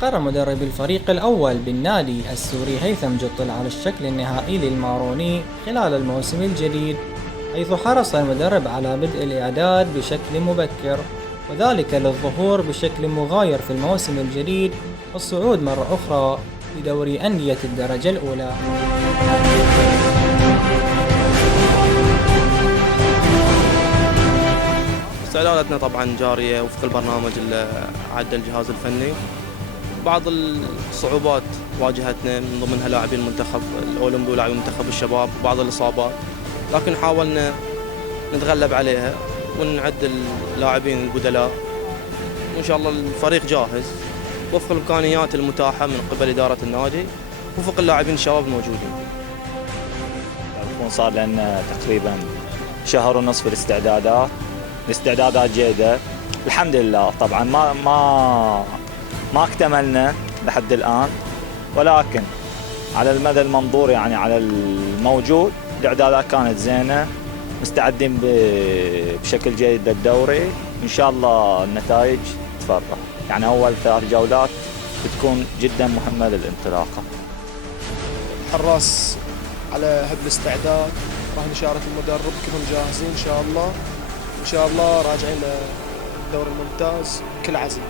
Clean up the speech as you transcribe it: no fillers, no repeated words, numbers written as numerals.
استقر مدرب الفريق الأول بالنادي السوري هيثم جطل على الشكل النهائي للماروني خلال الموسم الجديد، حيث حرص المدرب على بدء الإعداد بشكل مبكر، وذلك للظهور بشكل مغاير في الموسم الجديد والصعود مرة أخرى لدوري أندية الدرجة الأولى. استعداداتنا طبعا جارية وفق البرنامج اللي عد الجهاز الفني. بعض الصعوبات واجهتنا من ضمنها لاعبين المنتخب الأولمبي ولاعبين منتخب الشباب وبعض الإصابات، لكن حاولنا نتغلب عليها ونعد اللاعبين البدلاء، وإن شاء الله الفريق جاهز وفق الإمكانيات المتاحة من قبل إدارة النادي وفق اللاعبين الشباب الموجودين. صار لنا تقريبا شهر ونصف الاستعدادات جيدة الحمد لله. طبعا ما اكتملنا لحد الآن، ولكن على المدى المنظور يعني على الموجود الاعدادات كانت زينة، مستعدين بشكل جيد للدوري، ان شاء الله النتائج تفرح. يعني اول 3 جولات بتكون جدا مهمة للانطلاقة. الحراس على هذا الاستعداد، راح نشارك المدرب كلهم جاهزين ان شاء الله، ان شاء الله راجعين للدوري الممتاز بكل عزم.